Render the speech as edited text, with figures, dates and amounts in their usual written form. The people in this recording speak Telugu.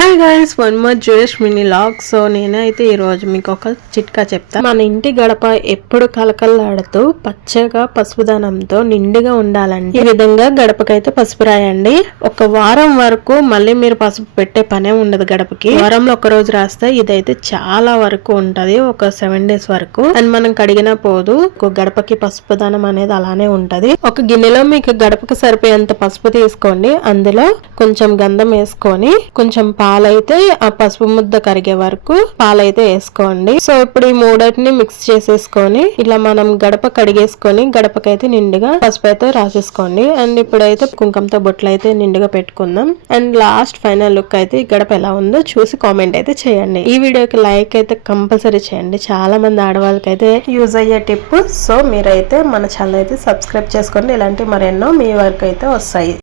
Hi guys, one more Jewish mini log. So నేనైతే ఈ రోజు మీకు ఒక చిట్కా చెప్తా. మన ఇంటి గడప ఎప్పుడు కలకల్లాడుతూ పచ్చగా పసుపుదనంతో నిండుగా ఉండాలండి. ఈ విధంగా గడపకైతే పసుపు రాయండి. ఒక వారం వరకు మళ్ళీ మీరు పసుపు పెట్టే పనే ఉండదు గడపకి. వారంలో ఒక రోజు రాస్తే ఇదైతే చాలా వరకు ఉంటది, ఒక 7 days వరకు. అండ్ మనం కడిగినా పోదు, ఒక గడపకి పసుపుదనం అనేది అలానే ఉంటది. ఒక గిన్నెలో మీకు గడపకి సరిపోయేంత పసుపు తీసుకోండి. అందులో కొంచెం గంధం వేసుకొని కొంచెం పాలైతే ఆ పసుపు ముద్ద కరిగే వరకు పాలైతే వేసుకోండి. సో ఇప్పుడు ఈ మూడింటిని మిక్స్ చేసేసుకొని ఇలా మనం గడప కడిగేసుకొని గడపకైతే నిండుగా పసుపు అయితే రాసేసుకోండి. అండ్ ఇప్పుడైతే కుంకుమతో బొట్లు అయితే నిండుగా పెట్టుకుందాం. అండ్ లాస్ట్ ఫైనల్ లుక్ అయితే ఈ గడప ఎలా ఉందో చూసి కామెంట్ అయితే చేయండి. ఈ వీడియోకి లైక్ అయితే కంపల్సరీ చేయండి, చాలా మంది ఆడవాళ్ళకి అయితే యూజ్ అయ్యే టిప్. సో మీరైతే మన ఛానల్ అయితే సబ్స్క్రైబ్ చేసుకోండి, ఇలాంటి మరెన్నో మీ వరకు అయితే వస్తాయి.